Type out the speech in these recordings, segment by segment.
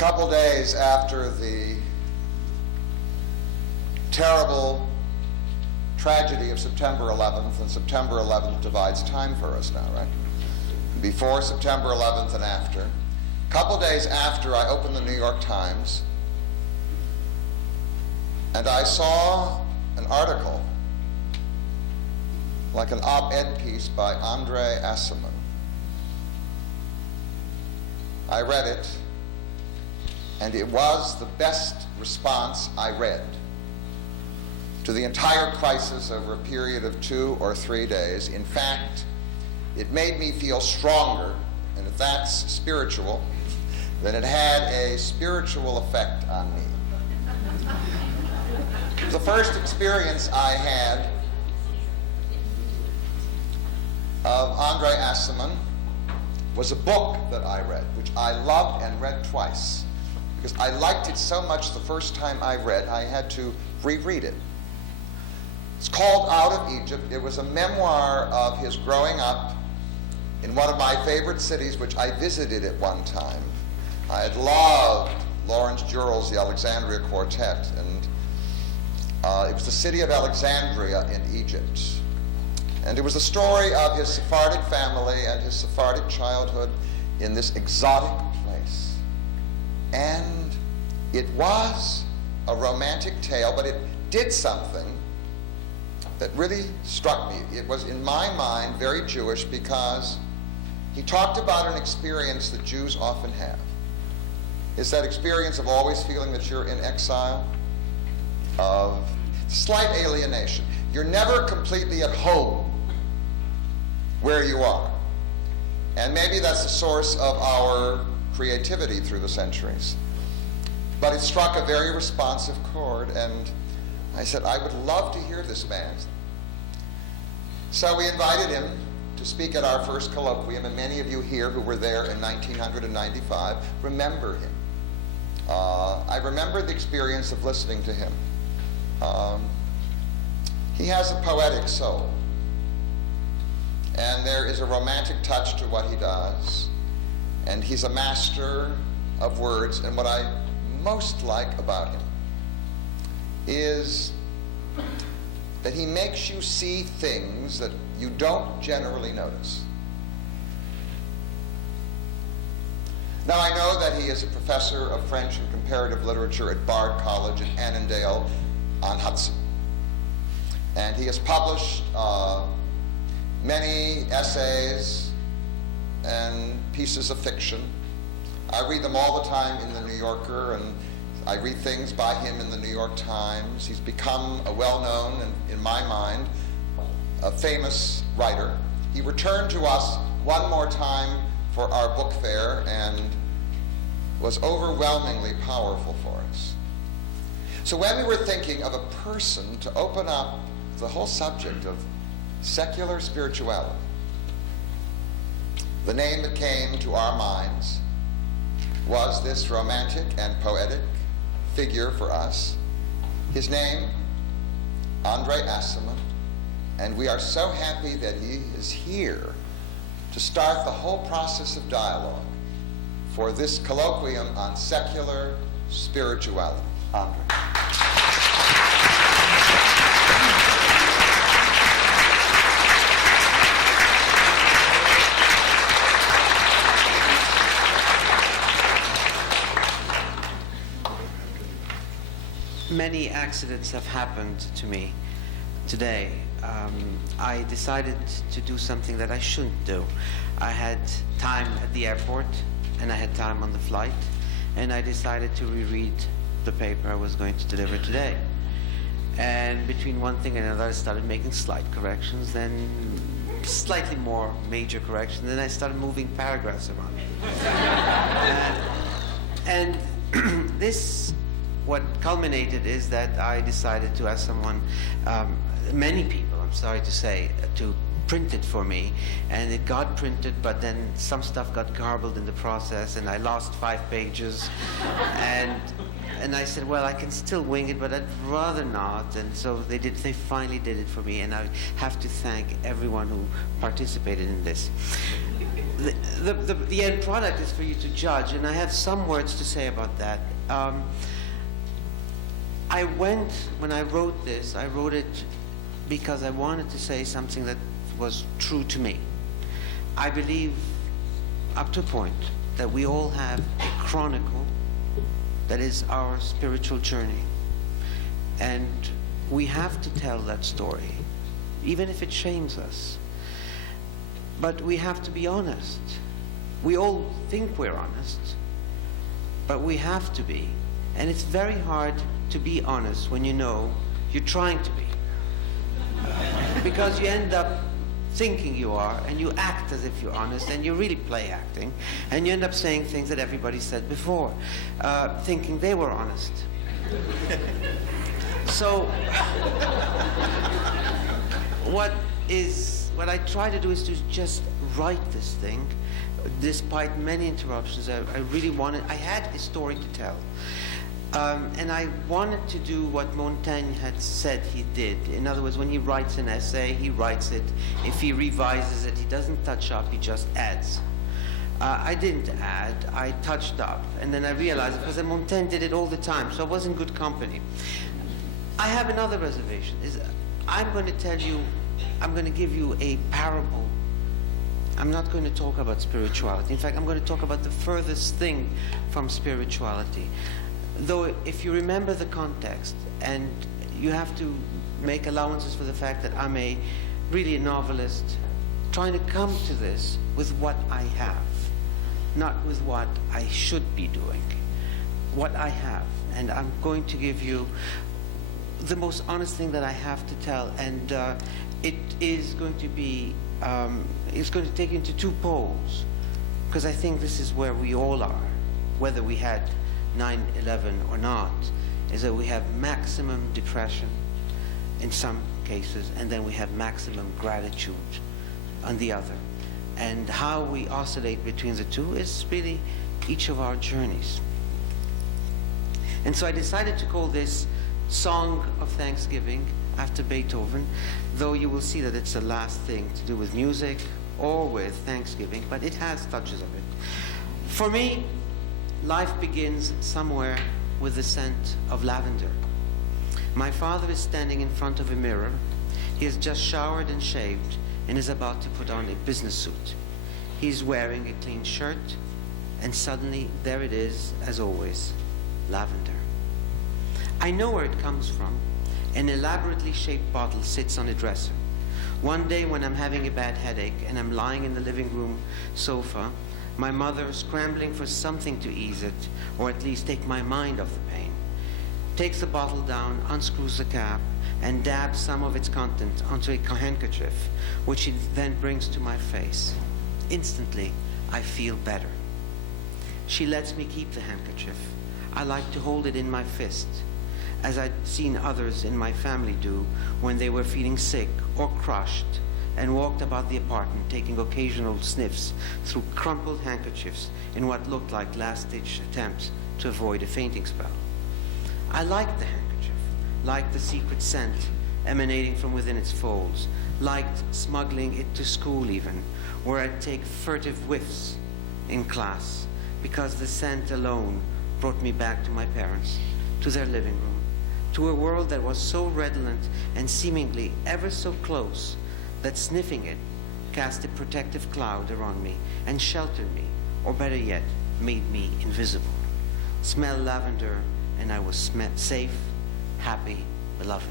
couple days after the terrible tragedy of September 11th, and September 11th divides time for us now, right? Before September 11th and after. A couple days after, I opened the New York Times, and I saw an article, like an op-ed piece by Aciman. I read it, and it was the best response I read to the entire crisis over a period of 2 or 3 days. In fact, it made me feel stronger, and if that's spiritual, then it had a spiritual effect on me. The first experience I had of Aciman was a book that I read, which I loved and read twice, because I liked it so much the first time I read, I had to reread it. It's called Out of Egypt. It was a memoir of his growing up in one of my favorite cities, which I visited at one time. I had loved Lawrence Durrell's The Alexandria Quartet, and it was the city of Alexandria in Egypt. And it was the story of his Sephardic family and his Sephardic childhood in this exotic place. And it was a romantic tale, but it did something that really struck me. It was, in my mind, very Jewish, because he talked about an experience that Jews often have. It's that experience of always feeling that you're in exile, of slight alienation. You're never completely at home where you are. And maybe that's the source of our creativity through the centuries. But it struck a very responsive chord, and I said, I would love to hear this man. So we invited him to speak at our first colloquium, and many of you here who were there in 1995 remember him. I remember the experience of listening to him. He has a poetic soul, and there is a romantic touch to what he does, and he's a master of words. And what I most like about him is that he makes you see things that you don't generally notice. Now, I know that he is a professor of French and comparative literature at Bard College in Annandale-on-Hudson. And he has published many essays and pieces of fiction. I read them all the time in the New Yorker, and I read things by him in the New York Times. He's become a well-known, and in my mind, a famous writer. He returned to us one more time for our book fair and was overwhelmingly powerful for us. So when we were thinking of a person to open up the whole subject of secular spirituality, the name that came to our minds was this romantic and poetic figure for us. His name, Aciman, and we are so happy that he is here to start the whole process of dialogue for this colloquium on secular spirituality. Andre. Many accidents have happened to me today. I decided to do something that I shouldn't do. I had time at the airport, and I had time on the flight, and I decided to reread the paper I was going to deliver today. And between one thing and another, I started making slight corrections, then slightly more major corrections, then I started moving paragraphs around. And this, what culminated is that I decided to ask someone, many people, I'm sorry to say, to print it for me, and it got printed, but then some stuff got garbled in the process, and I lost 5 pages, and I said, well, I can still wing it, but I'd rather not. And so they finally did it for me, and I have to thank everyone who participated in this. the end product is for you to judge, and I have some words to say about that. When I wrote this, I wrote it because I wanted to say something that was true to me. I believe, up to a point, that we all have a chronicle that is our spiritual journey. And we have to tell that story, even if it shames us. But we have to be honest. We all think we're honest, but we have to be. And it's very hard to be honest when you know you're trying to be. Because you end up thinking you are, and you act as if you're honest, and you're really play acting, and you end up saying things that everybody said before, thinking they were honest. So, what I try to do is to just write this thing, despite many interruptions. I had a story to tell. And I wanted to do what Montaigne had said he did. In other words, when he writes an essay, he writes it. If he revises it, he doesn't touch up, he just adds. I didn't add, I touched up. And then I realized, because Montaigne did it all the time, so I was in good company. I have another reservation. I'm going to give you a parable. I'm not going to talk about spirituality. In fact, I'm going to talk about the furthest thing from spirituality. Though, if you remember the context, and you have to make allowances for the fact that I'm really a novelist, trying to come to this with what I have, not with what I should be doing, what I have. And I'm going to give you the most honest thing that I have to tell, and it is going to be, it's going to take you into two poles, because I think this is where we all are, whether we had 9/11 or not, is that we have maximum depression in some cases, and then we have maximum gratitude on the other. And how we oscillate between the two is really each of our journeys. And so I decided to call this Song of Thanksgiving after Beethoven, though you will see that it's the last thing to do with music or with Thanksgiving, but it has touches of it. For me, life begins somewhere with the scent of lavender. My father is standing in front of a mirror. He has just showered and shaved and is about to put on a business suit. He's wearing a clean shirt, and suddenly there it is, as always, lavender. I know where it comes from. An elaborately shaped bottle sits on a dresser. One day when I'm having a bad headache and I'm lying in the living room sofa, my mother, scrambling for something to ease it, or at least take my mind off the pain, takes the bottle down, unscrews the cap, and dabs some of its contents onto a handkerchief, which she then brings to my face. Instantly, I feel better. She lets me keep the handkerchief. I like to hold it in my fist, as I'd seen others in my family do when they were feeling sick or crushed, and walked about the apartment taking occasional sniffs through crumpled handkerchiefs in what looked like last-ditch attempts to avoid a fainting spell. I liked the handkerchief, liked the secret scent emanating from within its folds, liked smuggling it to school even, where I'd take furtive whiffs in class, because the scent alone brought me back to my parents, to their living room, to a world that was so redolent and seemingly ever so close that sniffing it cast a protective cloud around me and sheltered me, or better yet, made me invisible. Smell lavender, and I was safe, happy, beloved.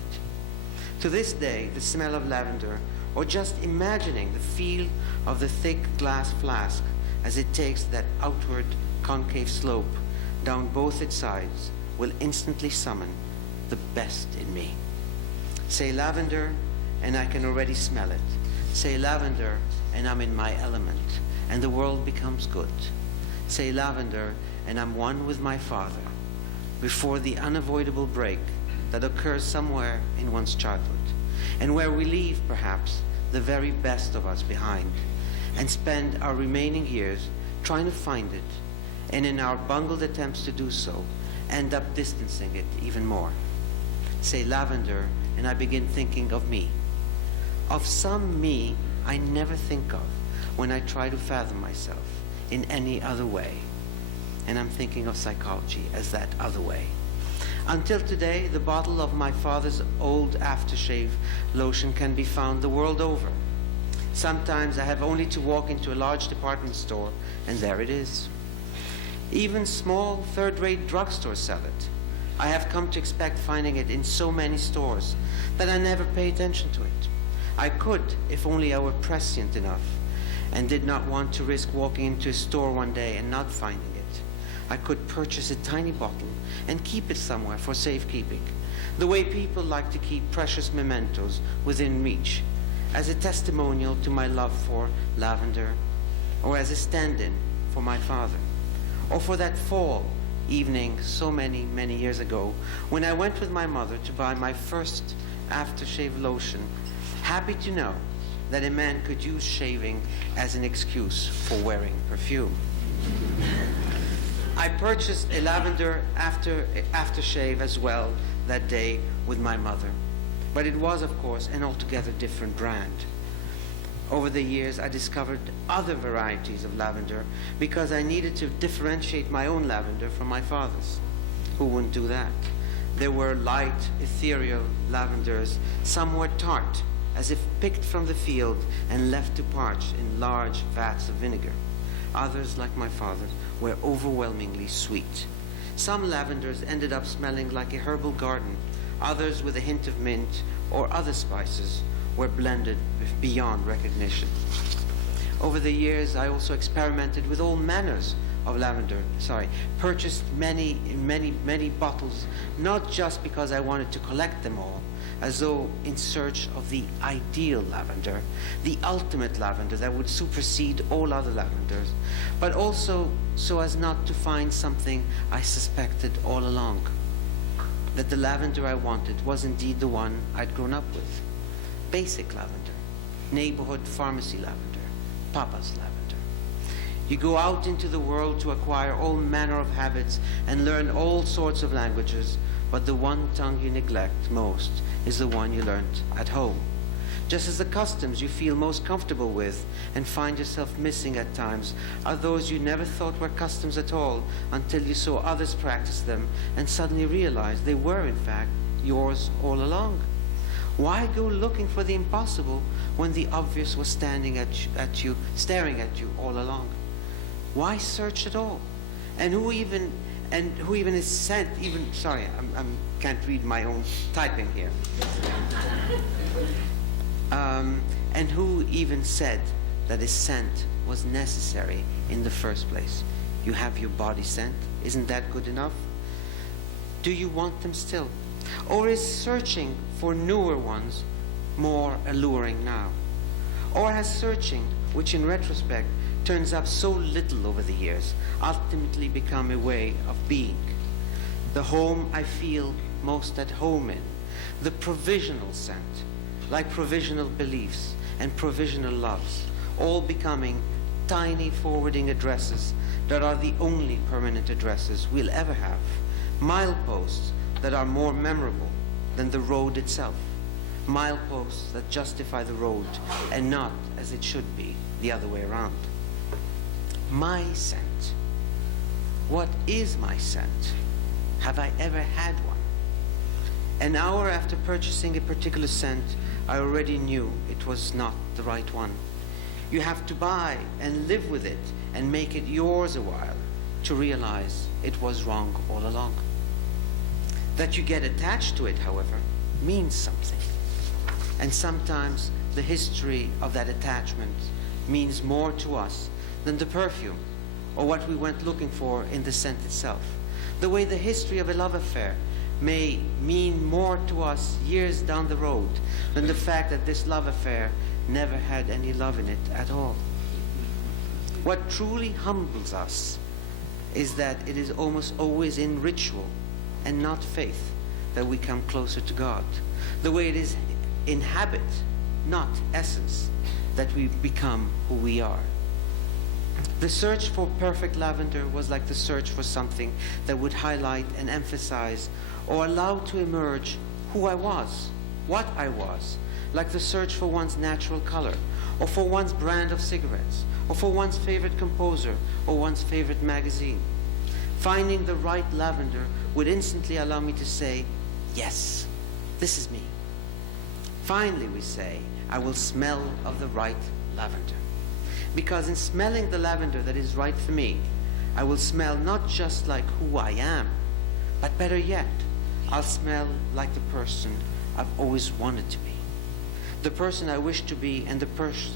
To this day, the smell of lavender, or just imagining the feel of the thick glass flask as it takes that outward concave slope down both its sides, will instantly summon the best in me. Say lavender, and I can already smell it. Say lavender, and I'm in my element, and the world becomes good. Say lavender, and I'm one with my Father, before the unavoidable break that occurs somewhere in one's childhood, and where we leave, perhaps, the very best of us behind, and spend our remaining years trying to find it, and in our bungled attempts to do so, end up distancing it even more. Say lavender, and I begin thinking of me. Of some me I never think when I try to fathom myself in any other way. And I'm thinking of psychology as that other way. Until today, the bottle of my father's old aftershave lotion can be found the world over. Sometimes I have only to walk into a large department store, and there it is. Even small, third-rate drugstores sell it. I have come to expect finding it in so many stores that I never pay attention to it. I could, if only I were prescient enough and did not want to risk walking into a store one day and not finding it. I could purchase a tiny bottle and keep it somewhere for safekeeping, the way people like to keep precious mementos within reach, as a testimonial to my love for lavender, or as a stand-in for my father, or for that fall evening so many, many years ago when I went with my mother to buy my first aftershave lotion, happy to know that a man could use shaving as an excuse for wearing perfume. I purchased a lavender aftershave as well that day with my mother, but it was, of course, an altogether different brand. Over the years, I discovered other varieties of lavender because I needed to differentiate my own lavender from my father's. Who wouldn't do that? There were light, ethereal lavenders, some were tart, as if picked from the field and left to parch in large vats of vinegar. Others, like my father, were overwhelmingly sweet. Some lavenders ended up smelling like a herbal garden. Others, with a hint of mint or other spices, were blended beyond recognition. Over the years, I also experimented with all manners of lavender. Purchased many bottles, not just because I wanted to collect them all, as though in search of the ideal lavender, the ultimate lavender that would supersede all other lavenders, but also so as not to find something I suspected all along, that the lavender I wanted was indeed the one I'd grown up with. Basic lavender, neighborhood pharmacy lavender, Papa's lavender. You go out into the world to acquire all manner of habits and learn all sorts of languages, but the one tongue you neglect most is the one you learnt at home. Just as the customs you feel most comfortable with and find yourself missing at times are those you never thought were customs at all until you saw others practice them and suddenly realized they were in fact yours all along. Why go looking for the impossible when the obvious was staring at you all along? Why search at all? And who even is sent? Can't read my own typing here. And who even said that a scent was necessary in the first place? You have your body scent. Isn't that good enough? Do you want them still? Or is searching for newer ones more alluring now? Or has searching, which in retrospect turns up so little over the years, ultimately become a way of being? The home I feel most at home in, the provisional scent, like provisional beliefs and provisional loves, all becoming tiny forwarding addresses that are the only permanent addresses we'll ever have, mileposts that are more memorable than the road itself, mileposts that justify the road and not, as it should be, the other way around. My scent. What is my scent? Have I ever had one? An hour after purchasing a particular scent, I already knew it was not the right one. You have to buy and live with it and make it yours a while to realize it was wrong all along. That you get attached to it, however, means something. And sometimes the history of that attachment means more to us than the perfume or what we went looking for in the scent itself. The way the history of a love affair may mean more to us years down the road than the fact that this love affair never had any love in it at all. What truly humbles us is that it is almost always in ritual and not faith that we come closer to God. The way it is in habit, not essence, that we become who we are. The search for perfect lavender was like the search for something that would highlight and emphasize or allow to emerge who I was, what I was, like the search for one's natural color, or for one's brand of cigarettes, or for one's favorite composer, or one's favorite magazine. Finding the right lavender would instantly allow me to say, yes, this is me. Finally, we say, I will smell of the right lavender. Because in smelling the lavender that is right for me, I will smell not just like who I am, but better yet, I'll smell like the person I've always wanted to be. The person I wish to be and the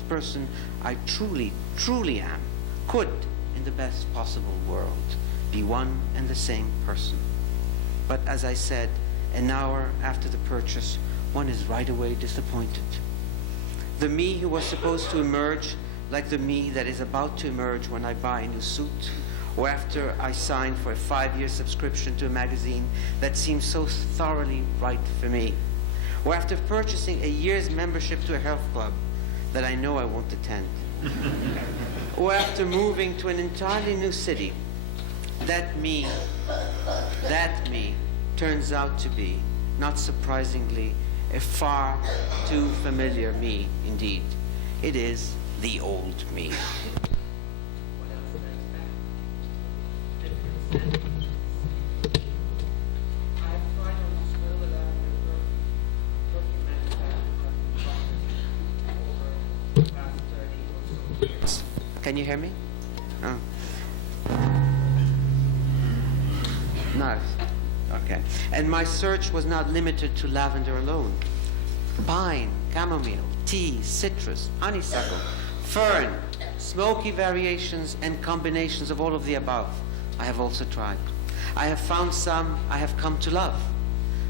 person I truly, truly am could, in the best possible world, be one and the same person. But as I said, an hour after the purchase, one is right away disappointed. The me who was supposed to emerge like the me that is about to emerge when I buy a new suit, or after I sign for a 5-year subscription to a magazine that seems so thoroughly right for me, or after purchasing a year's membership to a health club that I know I won't attend, or after moving to an entirely new city. That me turns out to be, not surprisingly, a far too familiar me indeed. It is the old me. Can you hear me? Oh. No. Okay. And my search was not limited to lavender alone. Pine, chamomile, tea, citrus, honeysuckle, fern, smoky variations and combinations of all of the above I have also tried. I have found some I have come to love,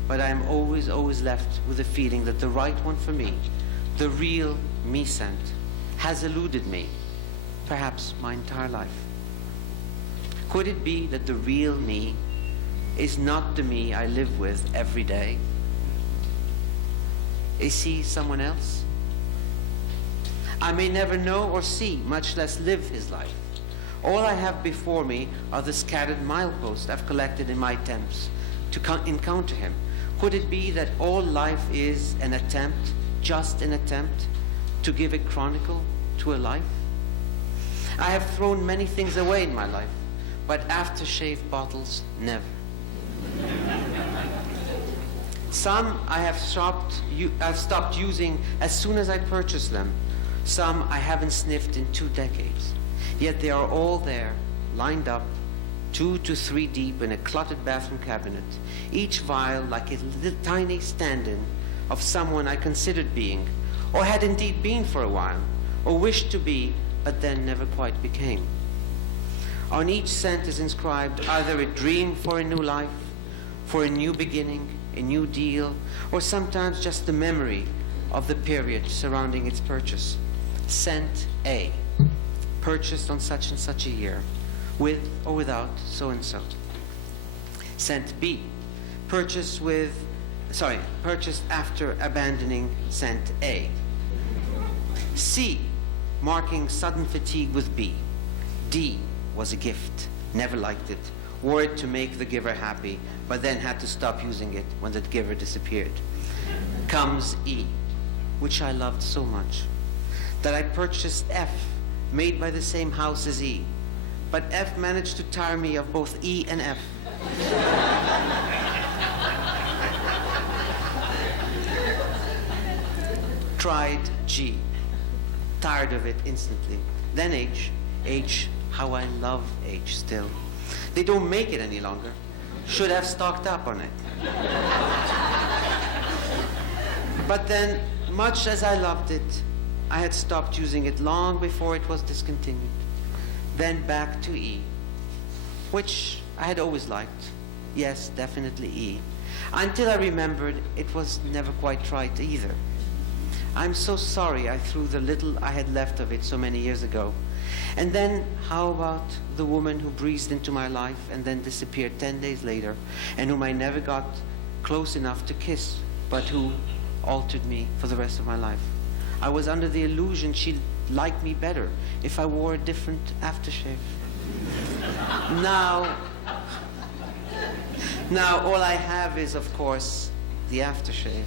but I am always left with the feeling that the right one for me, the real me scent, has eluded me, perhaps my entire life. Could it be that the real me is not the me I live with every day? Is he someone else? I may never know or see, much less live his life. All I have before me are the scattered mileposts I've collected in my attempts to encounter him. Could it be that all life is an attempt, just an attempt, to give a chronicle to a life? I have thrown many things away in my life, but aftershave bottles, never. Some I've stopped using as soon as I purchased them. Some I haven't sniffed in 2 decades. Yet they are all there, lined up, 2 to 3 deep in a cluttered bathroom cabinet, each vial like a little tiny stand-in of someone I considered being, or had indeed been for a while, or wished to be, but then never quite became. On each scent is inscribed either a dream for a new life, for a new beginning, a new deal, or sometimes just the memory of the period surrounding its purchase. Scent A, purchased on such and such a year, with or without so and so. Scent B, purchased after abandoning scent A. C, marking sudden fatigue with B. D was a gift, never liked it, wore it to make the giver happy, but then had to stop using it when the giver disappeared. Comes E, which I loved so much, that I purchased F, made by the same house as E. But F managed to tire me of both E and F. Tried G, tired of it instantly. Then H. H, how I love H still. They don't make it any longer. Should have stocked up on it. But then, much as I loved it, I had stopped using it long before it was discontinued. Then back to E, which I had always liked. Yes, definitely E. Until I remembered it was never quite right either. I'm so sorry I threw the little I had left of it so many years ago. And then, how about the woman who breezed into my life and then disappeared 10 days later, and whom I never got close enough to kiss, but who altered me for the rest of my life? I was under the illusion she'd like me better if I wore a different aftershave. Now all I have is, of course, the aftershave.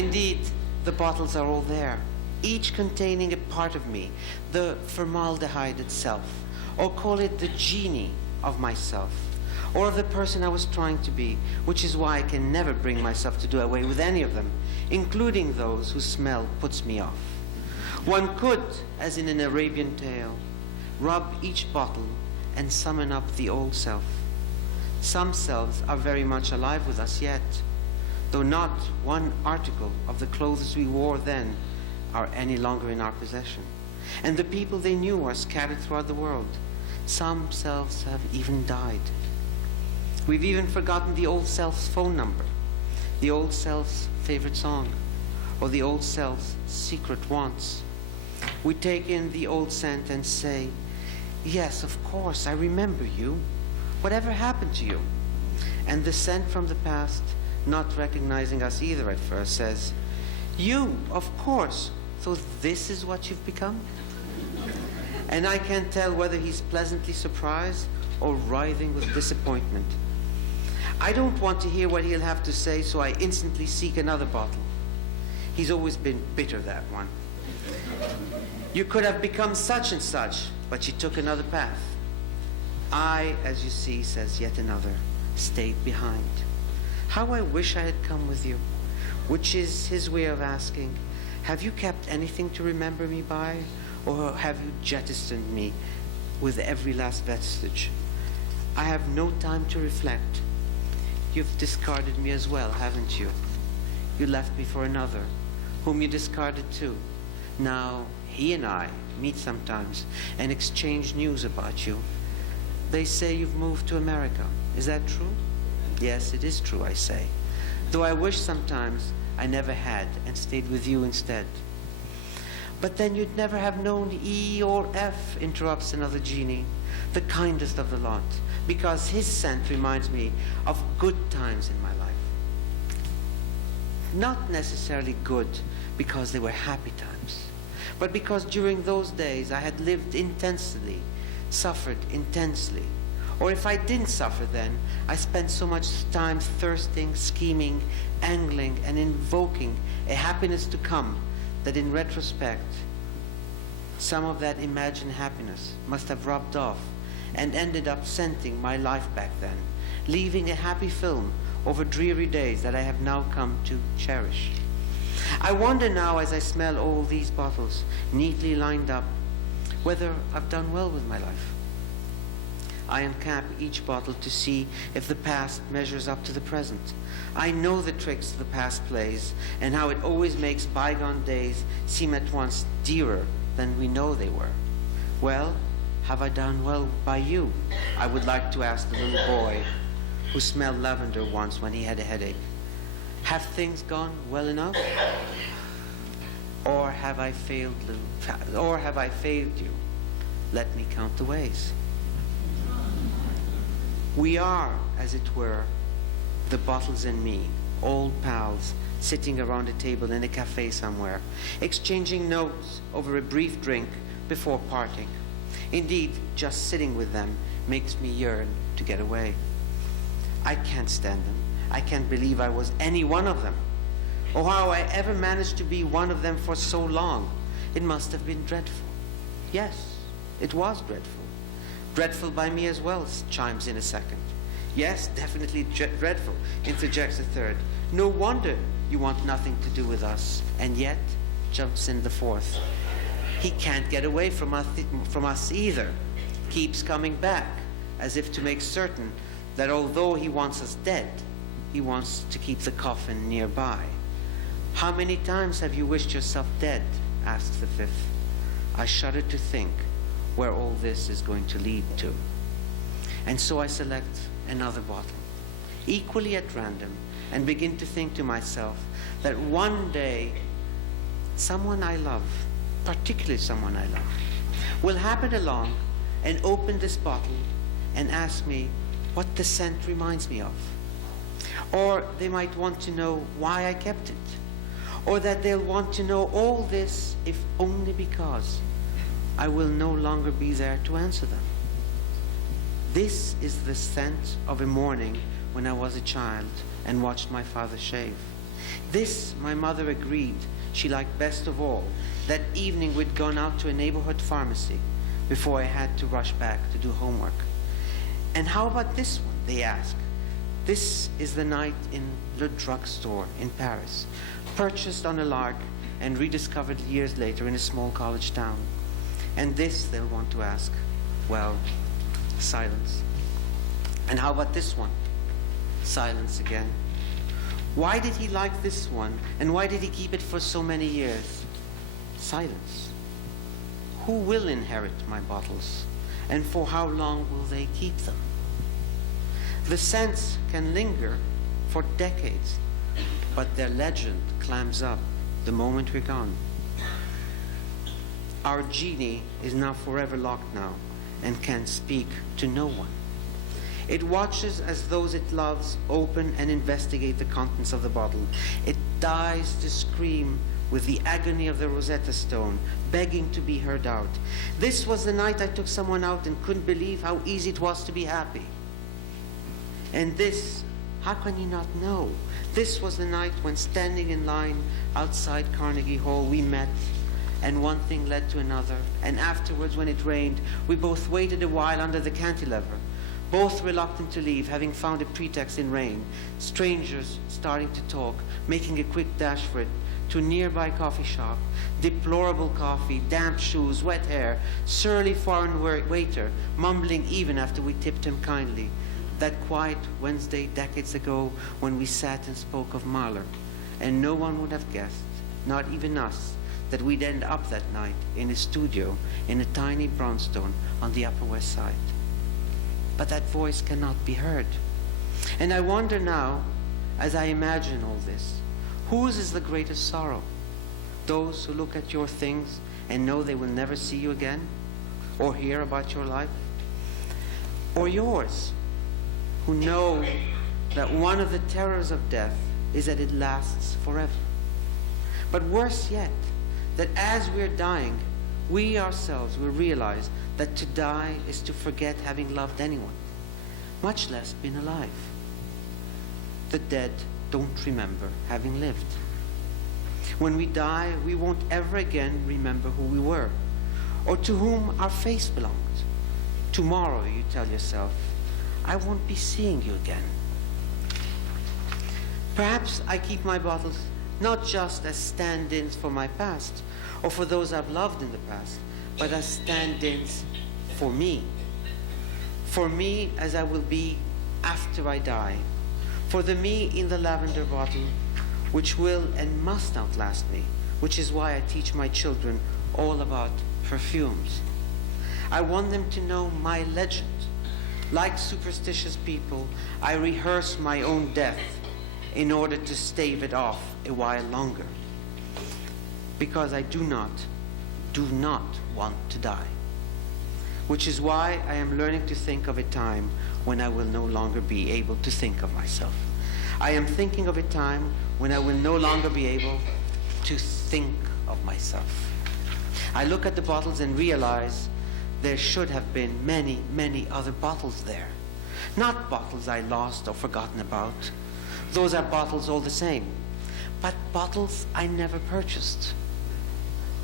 Indeed, the bottles are all there, each containing a part of me, the formaldehyde itself, or call it the genie of myself, or of the person I was trying to be, which is why I can never bring myself to do away with any of them, including those whose smell puts me off. One could, as in an Arabian tale, rub each bottle and summon up the old self. Some selves are very much alive with us yet, though not one article of the clothes we wore then are any longer in our possession. And the people they knew are scattered throughout the world. Some selves have even died. We've even forgotten the old self's phone number, the old self's favorite song, or the old self's secret wants. We take in the old scent and say, yes, of course, I remember you. Whatever happened to you? And the scent from the past, not recognizing us either at first, says, you, of course, so this is what you've become? And I can't tell whether he's pleasantly surprised or writhing with disappointment. I don't want to hear what he'll have to say, so I instantly seek another bottle. He's always been bitter, that one. You could have become such and such, but you took another path. I, as you see, says yet another, stayed behind. How I wish I had come with you, which is his way of asking, have you kept anything to remember me by, or have you jettisoned me with every last vestige? I have no time to reflect. You've discarded me as well, haven't you? You left me for another, whom you discarded too. Now, he and I meet sometimes and exchange news about you. They say you've moved to America. Is that true? Yes, it is true, I say. Though I wish sometimes I never had and stayed with you instead. But then you'd never have known E or F, interrupts another genie, the kindest of the lot, because his scent reminds me of good times in my life. Not necessarily good because they were happy times, but because during those days I had lived intensely, suffered intensely. Or if I didn't suffer then, I spent so much time thirsting, scheming, angling, and invoking a happiness to come that in retrospect, some of that imagined happiness must have rubbed off and ended up scenting my life back then, leaving a happy film over dreary days that I have now come to cherish. I wonder now, as I smell all these bottles neatly lined up, whether I've done well with my life. I uncap each bottle to see if the past measures up to the present. I know the tricks the past plays and how it always makes bygone days seem at once dearer than we know they were. Well, have I done well by you? I would like to ask the little boy who smelled lavender once when he had a headache. Have things gone well enough? Or have I failed you? Let me count the ways. We are, as it were, the bottles and me, old pals, sitting around a table in a cafe somewhere, exchanging notes over a brief drink before parting. Indeed, just sitting with them makes me yearn to get away. I can't stand them. I can't believe I was any one of them, or how I ever managed to be one of them for so long. It must have been dreadful. Yes, it was dreadful. Dreadful by me as well, chimes in a second. Yes, definitely dreadful, interjects a third. No wonder you want nothing to do with us. And yet, jumps in the fourth. He can't get away from us either. Keeps coming back, as if to make certain that although he wants us dead, he wants to keep the coffin nearby. How many times have you wished yourself dead? Asks the fifth. I shudder to think where all this is going to lead to. And so I select another bottle, equally at random, and begin to think to myself that one day someone I love, particularly someone I love, will happen along and open this bottle and ask me what the scent reminds me of. Or they might want to know why I kept it. Or that they'll want to know all this if only because I will no longer be there to answer them. This is the scent of a morning when I was a child and watched my father shave. This, my mother agreed, she liked best of all. That evening we'd gone out to a neighborhood pharmacy before I had to rush back to do homework. And how about this one, they asked. This is the night in Le Drugstore in Paris, purchased on a lark and rediscovered years later in a small college town. And this, they'll want to ask. Well, silence. And how about this one? Silence again. Why did he like this one, and why did he keep it for so many years? Silence. Who will inherit my bottles, and for how long will they keep them? The scents can linger for decades, but their legend clams up the moment we're gone. Our genie is now forever locked now and can speak to no one. It watches as those it loves open and investigate the contents of the bottle. It dies to scream with the agony of the Rosetta Stone, begging to be heard out. This was the night I took someone out and couldn't believe how easy it was to be happy. And this, how can you not know? This was the night when, standing in line outside Carnegie Hall, we met, and one thing led to another. And afterwards, when it rained, we both waited a while under the cantilever, both reluctant to leave, having found a pretext in rain. Strangers starting to talk, making a quick dash for it, to a nearby coffee shop. Deplorable coffee, damp shoes, wet hair, surly foreign waiter, mumbling even after we tipped him kindly. That quiet Wednesday decades ago when we sat and spoke of Mahler, and no one would have guessed, not even us, that we'd end up that night in a studio in a tiny brownstone on the Upper West Side. But that voice cannot be heard. And I wonder now, as I imagine all this, whose is the greatest sorrow? Those who look at your things and know they will never see you again, or hear about your life? Or yours, who know that one of the terrors of death is that it lasts forever? But worse yet, that as we're dying, we ourselves will realize that to die is to forget having loved anyone, much less been alive. The dead don't remember having lived. When we die, we won't ever again remember who we were, or to whom our face belonged. Tomorrow, you tell yourself, I won't be seeing you again. Perhaps I keep my bottles not just as stand-ins for my past, or for those I've loved in the past, but as stand-ins for me. For me as I will be after I die. For the me in the lavender bottle, which will and must outlast me, which is why I teach my children all about perfumes. I want them to know my legend. Like superstitious people, I rehearse my own death in order to stave it off a while longer. Because I do not want to die. Which is why I am learning to think of a time when I will no longer be able to think of myself. I am thinking of a time when I will no longer be able to think of myself. I look at the bottles and realize there should have been many, many other bottles there. Not bottles I lost or forgotten about. Those are bottles all the same. But bottles I never purchased.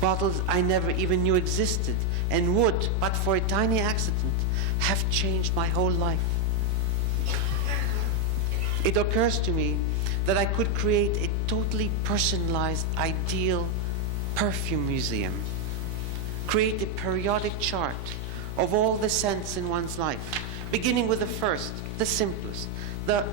Bottles I never even knew existed and would, but for a tiny accident, have changed my whole life. It occurs to me that I could create a totally personalized, ideal perfume museum. Create a periodic chart of all the scents in one's life, beginning with the first, the simplest, the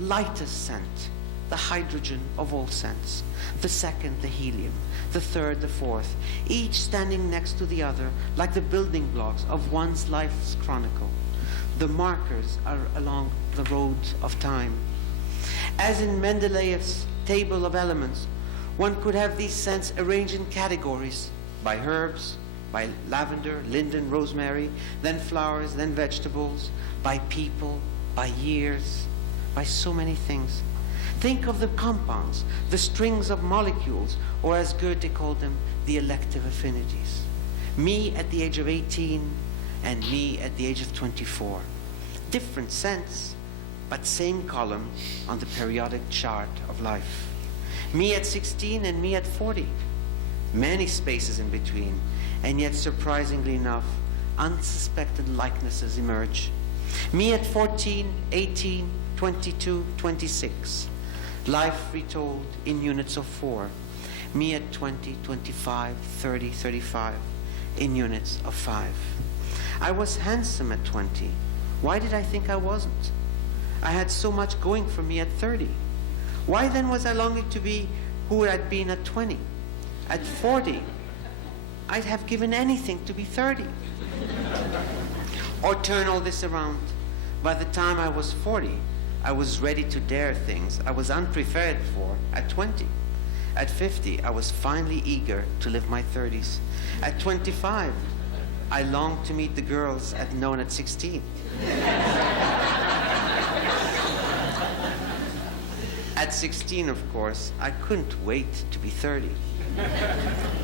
lightest scent, the hydrogen of all scents, the second, the helium, the third, the fourth, each standing next to the other like the building blocks of one's life's chronicle. The markers are along the road of time. As in Mendeleev's table of elements, one could have these scents arranged in categories by herbs, by lavender, linden, rosemary, then flowers, then vegetables, by people, by years, by so many things. Think of the compounds, the strings of molecules, or as Goethe called them, the elective affinities. Me at the age of 18 and me at the age of 24. Different scents, but same column on the periodic chart of life. Me at 16 and me at 40. Many spaces in between, and yet surprisingly enough, unsuspected likenesses emerge. Me at 14, 18, 22, 26. Life retold in units of 4. Me at 20, 25, 30, 35, in units of 5. I was handsome at 20. Why did I think I wasn't? I had so much going for me at 30. Why then was I longing to be who I'd been at 20? At 40, I'd have given anything to be 30. Or turn all this around. By the time I was 40, I was ready to dare things I was unprepared for at 20. At 50, I was finally eager to live my 30s. At 25, I longed to meet the girls I'd known at 16. At 16, of course, I couldn't wait to be 30.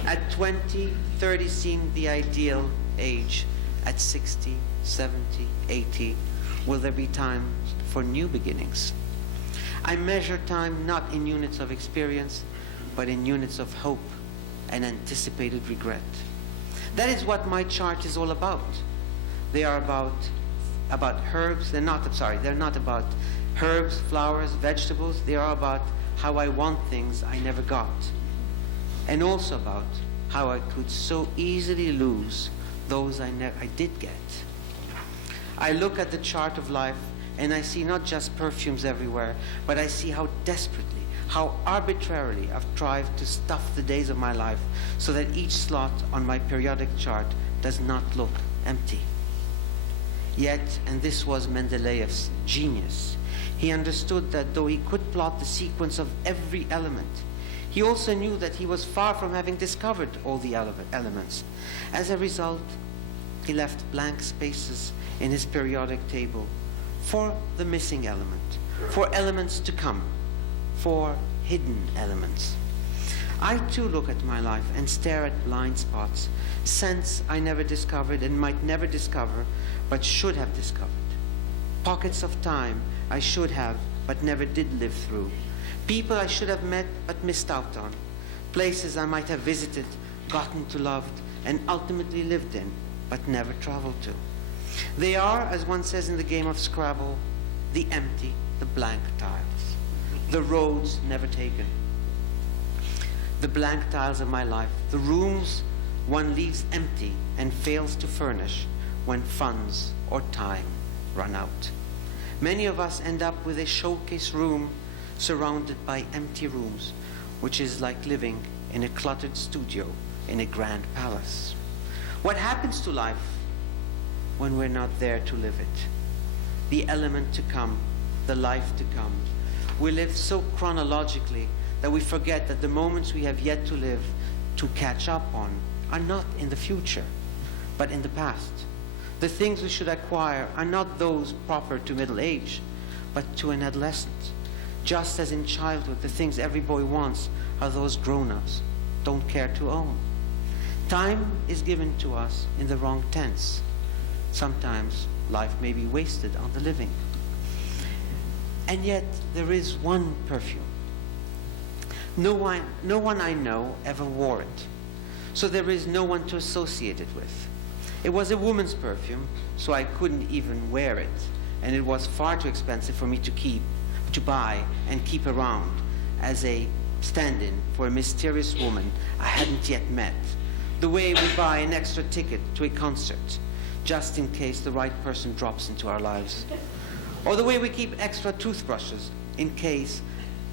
At 20, 30 seemed the ideal age. At 60, 70, 80, will there be time for new beginnings? I measure time not in units of experience, but in units of hope and anticipated regret. That is what my chart is all about. They are about herbs. They're not about herbs, flowers, vegetables. They are about how I want things I never got. And also about how I could so easily lose those I did get. I look at the chart of life and I see not just perfumes everywhere, but I see how desperately, how arbitrarily I've tried to stuff the days of my life so that each slot on my periodic chart does not look empty. Yet, and this was Mendeleev's genius, he understood that though he could plot the sequence of every element, he also knew that he was far from having discovered all the elements. As a result, he left blank spaces in his periodic table for the missing element, for elements to come, for hidden elements. I too look at my life and stare at blind spots, scents I never discovered and might never discover, but should have discovered. Pockets of time I should have, but never did live through. People I should have met, but missed out on. Places I might have visited, gotten to love, and ultimately lived in, but never traveled to. They are, as one says in the game of Scrabble, the empty, the blank tiles. The roads never taken. The blank tiles of my life, the rooms one leaves empty and fails to furnish when funds or time run out. Many of us end up with a showcase room surrounded by empty rooms, which is like living in a cluttered studio in a grand palace. What happens to life when we're not there to live it? The element to come, the life to come. We live so chronologically that we forget that the moments we have yet to live, to catch up on, are not in the future, but in the past. The things we should acquire are not those proper to middle age, but to an adolescent. Just as in childhood, the things every boy wants are those grown-ups don't care to own. Time is given to us in the wrong tense. Sometimes life may be wasted on the living. And yet there is one perfume. No one I know ever wore it. So there is no one to associate it with. It was a woman's perfume, so I couldn't even wear it. And it was far too expensive for me to buy and keep around as a stand-in for a mysterious woman I hadn't yet met. The way we buy an extra ticket to a concert, just in case the right person drops into our lives. Or the way we keep extra toothbrushes in case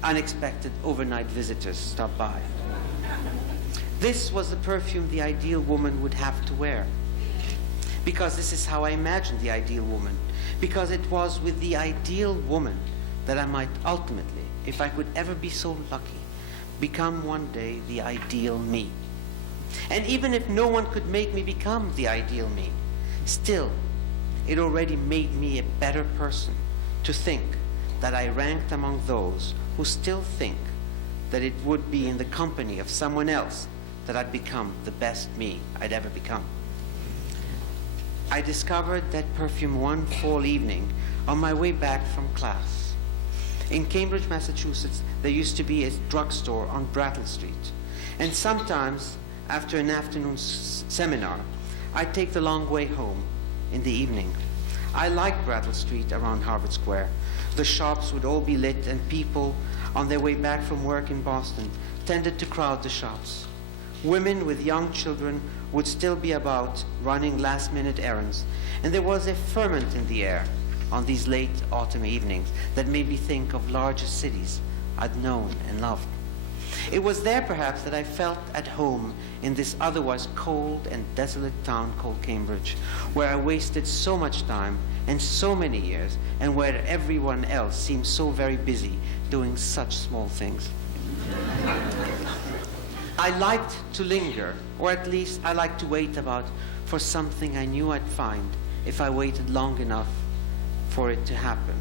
unexpected overnight visitors stop by. This was the perfume the ideal woman would have to wear. Because this is how I imagined the ideal woman. Because it was with the ideal woman that I might ultimately, if I could ever be so lucky, become one day the ideal me. And even if no one could make me become the ideal me, still, it already made me a better person to think that I ranked among those who still think that it would be in the company of someone else that I'd become the best me I'd ever become. I discovered that perfume one fall evening on my way back from class. In Cambridge, Massachusetts, there used to be a drugstore on Brattle Street. And sometimes, after an afternoon seminar, I'd take the long way home in the evening. I liked Brattle Street around Harvard Square. The shops would all be lit, and people on their way back from work in Boston tended to crowd the shops. Women with young children would still be about running last-minute errands, and there was a ferment in the air on these late autumn evenings that made me think of larger cities I'd known and loved. It was there, perhaps, that I felt at home in this otherwise cold and desolate town called Cambridge, where I wasted so much time and so many years, and where everyone else seemed so very busy doing such small things. I liked to linger, or at least I liked to wait about for something I knew I'd find if I waited long enough for it to happen.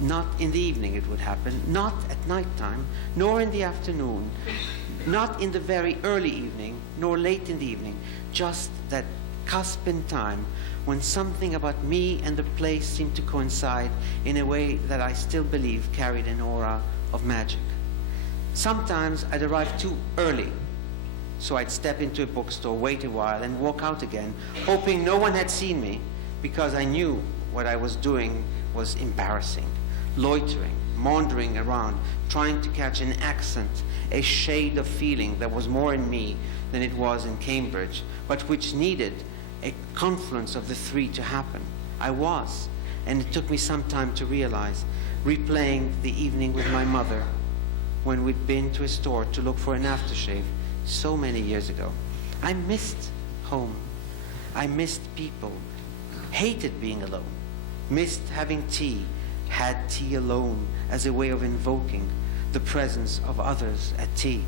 Not in the evening it would happen, not at nighttime, nor in the afternoon, not in the very early evening, nor late in the evening, just that cusp in time when something about me and the place seemed to coincide in a way that I still believe carried an aura of magic. Sometimes I'd arrive too early, so I'd step into a bookstore, wait a while, and walk out again, hoping no one had seen me, because I knew what I was doing was embarrassing. Loitering, maundering around, trying to catch an accent, a shade of feeling that was more in me than it was in Cambridge, but which needed a confluence of the three to happen. I was, and it took me some time to realize, replaying the evening with my mother when we'd been to a store to look for an aftershave so many years ago. I missed home. I missed people. Hated being alone. Missed having tea. Had tea alone as a way of invoking the presence of others at tea.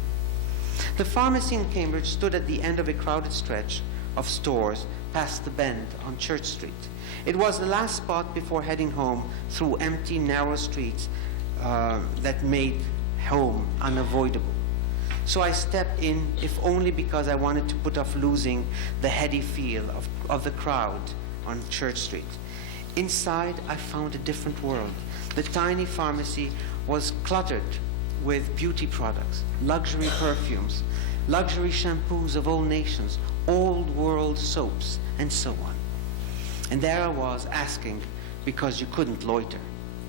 The pharmacy in Cambridge stood at the end of a crowded stretch of stores past the bend on Church Street. It was the last spot before heading home through empty, narrow streets that made home unavoidable. So I stepped in, if only because I wanted to put off losing the heady feel of the crowd on Church Street. Inside, I found a different world. The tiny pharmacy was cluttered with beauty products, luxury perfumes, luxury shampoos of all nations, old world soaps, and so on. And there I was asking, because you couldn't loiter,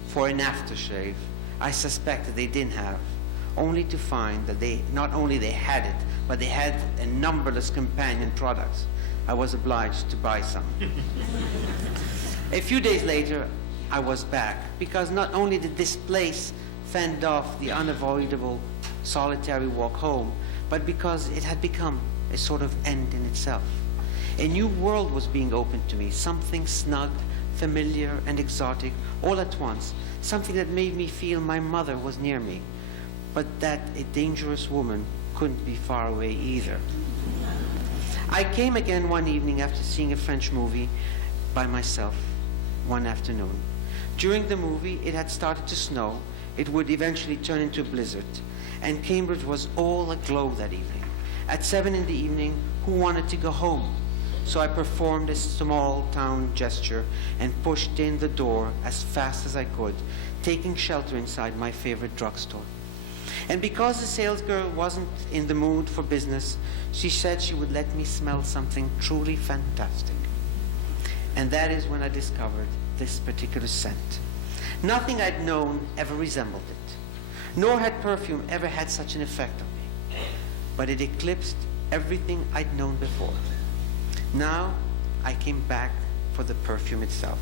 for an aftershave I suspected they didn't have, only to find that not only they had it, but they had a numberless companion products. I was obliged to buy some. A few days later, I was back, because not only did this place fend off the unavoidable solitary walk home, but because it had become a sort of end in itself. A new world was being opened to me, something snug, familiar, and exotic, all at once, something that made me feel my mother was near me, but that a dangerous woman couldn't be far away either. I came again one evening after seeing a French movie by myself one afternoon. During the movie, it had started to snow. It would eventually turn into a blizzard, and Cambridge was all aglow that evening. At 7 in the evening, who wanted to go home? So I performed a small town gesture and pushed in the door as fast as I could, taking shelter inside my favorite drugstore. And because the salesgirl wasn't in the mood for business, she said she would let me smell something truly fantastic. And that is when I discovered this particular scent. Nothing I'd known ever resembled it, nor had perfume ever had such an effect on me. But it eclipsed everything I'd known before. Now I came back for the perfume itself,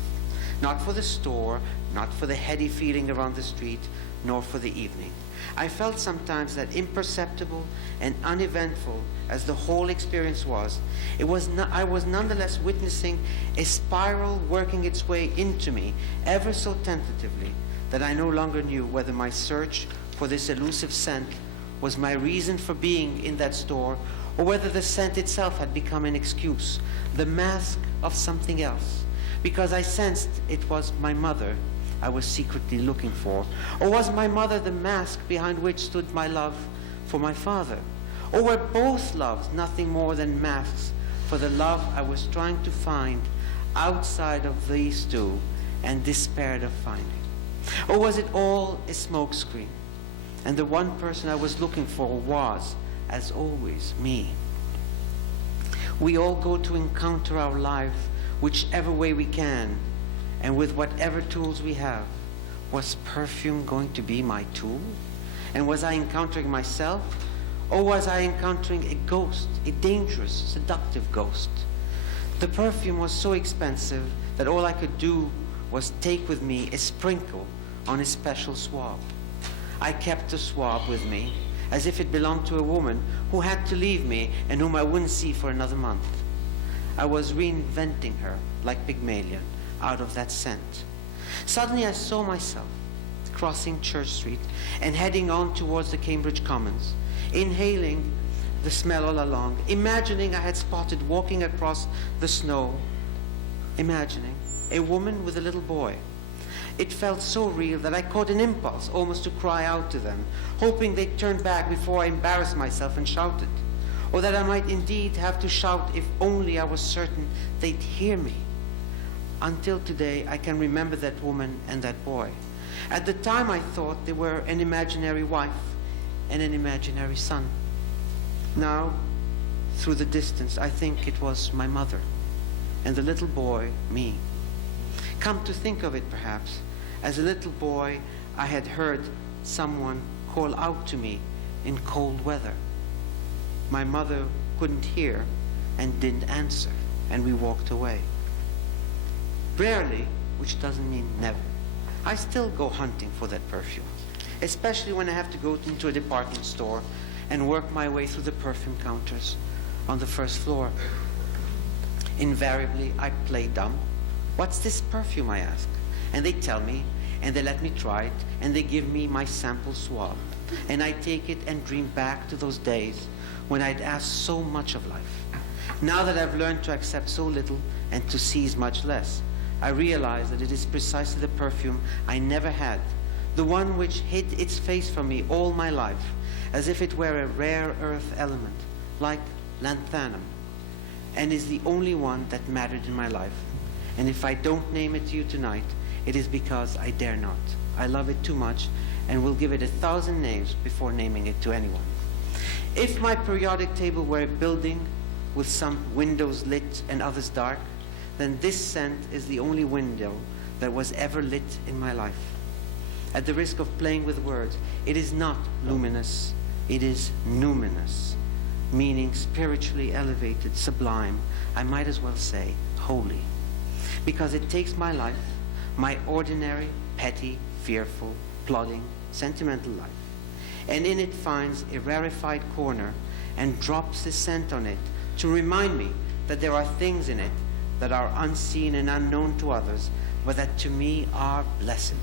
not for the store, not for the heady feeling around the street, nor for the evening. I felt sometimes that imperceptible and uneventful as the whole experience was, I was nonetheless witnessing a spiral working its way into me ever so tentatively that I no longer knew whether my search for this elusive scent was my reason for being in that store, or whether the scent itself had become an excuse, the mask of something else, because I sensed it was my mother I was secretly looking for. Or was my mother the mask behind which stood my love for my father? Or were both loves nothing more than masks for the love I was trying to find outside of these two and despaired of finding? Or was it all a smokescreen? And the one person I was looking for was, as always, me. We all go to encounter our life whichever way we can, and with whatever tools we have. Was perfume going to be my tool? And was I encountering myself? Or was I encountering a ghost, a dangerous, seductive ghost? The perfume was so expensive that all I could do was take with me a sprinkle on a special swab. I kept the swab with me as if it belonged to a woman who had to leave me and whom I wouldn't see for another month. I was reinventing her like Pygmalion out of that scent. Suddenly I saw myself crossing Church Street and heading on towards the Cambridge Commons, inhaling the smell all along, imagining I had spotted walking across the snow, imagining a woman with a little boy. It felt so real that I caught an impulse almost to cry out to them, hoping they'd turn back before I embarrassed myself and shouted, or that I might indeed have to shout if only I was certain they'd hear me. Until today, I can remember that woman and that boy. At the time, I thought they were an imaginary wife and an imaginary son. Now, through the distance, I think it was my mother, and the little boy, me. Come to think of it, perhaps, as a little boy, I had heard someone call out to me in cold weather. My mother couldn't hear and didn't answer, and we walked away. Rarely, which doesn't mean never, I still go hunting for that perfume, especially when I have to go into a department store and work my way through the perfume counters on the first floor. Invariably, I play dumb. What's this perfume, I ask? And they tell me, and they let me try it, and they give me my sample swab. And I take it and dream back to those days when I'd asked so much of life. Now that I've learned to accept so little and to seize much less, I realize that it is precisely the perfume I never had, the one which hid its face from me all my life, as if it were a rare earth element, like lanthanum, and is the only one that mattered in my life. And if I don't name it to you tonight, it is because I dare not. I love it too much and will give it 1,000 names before naming it to anyone. If my periodic table were a building with some windows lit and others dark, then this scent is the only window that was ever lit in my life. At the risk of playing with words, it is not luminous, it is numinous, meaning spiritually elevated, sublime, I might as well say holy. Because it takes my life, my ordinary, petty, fearful, plodding, sentimental life, and in it finds a rarefied corner and drops a scent on it to remind me that there are things in it that are unseen and unknown to others, but that to me are blessed.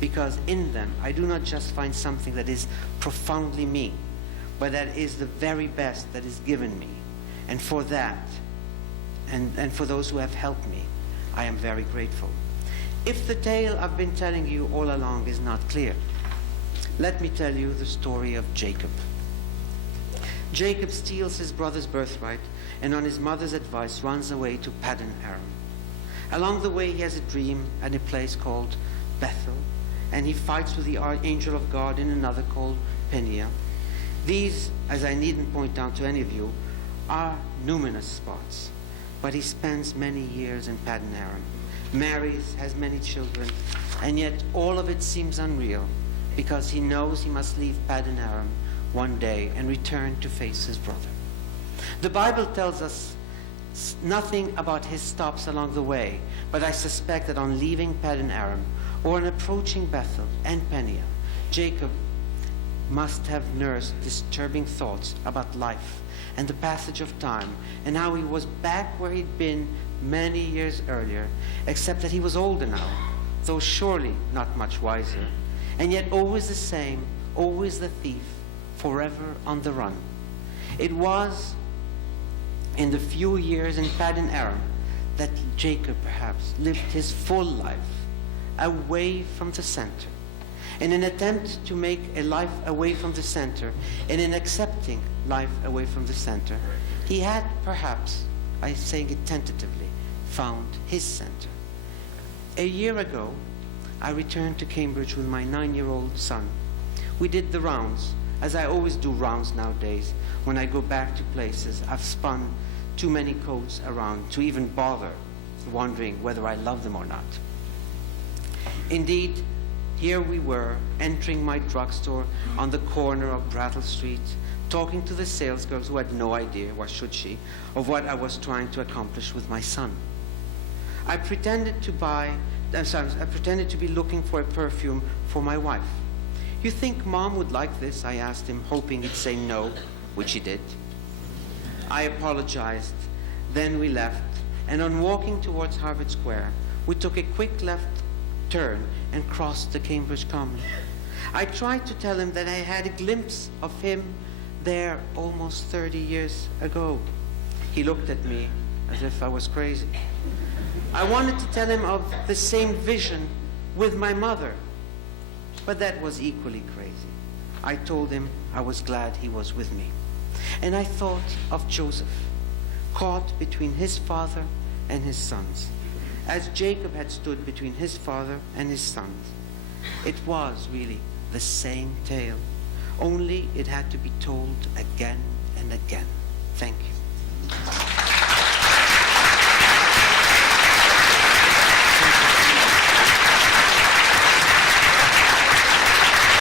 Because in them I do not just find something that is profoundly me, but that is the very best that is given me. And for that, and for those who have helped me, I am very grateful. If the tale I've been telling you all along is not clear, let me tell you the story of Jacob. Jacob steals his brother's birthright and on his mother's advice runs away to Paddan Aram. Along the way he has a dream at a place called Bethel, and he fights with the angel of God in another called Peniel. These, as I needn't point out to any of you, are numinous spots. But he spends many years in Paddan Aram, marries, has many children, and yet all of it seems unreal because he knows he must leave Paddan Aram one day and return to face his brother. The Bible tells us nothing about his stops along the way, but I suspect that on leaving Paddan Aram or on approaching Bethel and Peniel, Jacob must have nursed disturbing thoughts about life and the passage of time and how he was back where he'd been many years earlier, except that he was older now, though surely not much wiser, and yet always the same, always the thief, forever on the run. It was in the few years in Paddan Aram that Jacob perhaps lived his full life away from the center. In an attempt to make a life away from the center, and in accepting life away from the center, he had perhaps, I'm saying it tentatively, found his center. A year ago, I returned to Cambridge with my 9-year-old son. We did the rounds, as I always do rounds nowadays. When I go back to places, I've spun too many coats around to even bother wondering whether I love them or not. Indeed, here we were, entering my drugstore on the corner of Brattle Street, talking to the salesgirls who had no idea, or should she, of what I was trying to accomplish with my son. I pretended to be looking for a perfume for my wife. "You think Mom would like this?" I asked him, hoping he'd say no, which he did. I apologized. Then we left, and on walking towards Harvard Square, we took a quick left turn and crossed the Cambridge Common. I tried to tell him that I had a glimpse of him there almost 30 years ago. He looked at me as if I was crazy. I wanted to tell him of the same vision with my mother, but that was equally crazy. I told him I was glad he was with me. And I thought of Joseph, caught between his father and his sons, as Jacob had stood between his father and his sons. It was really the same tale, only it had to be told again and again. Thank you.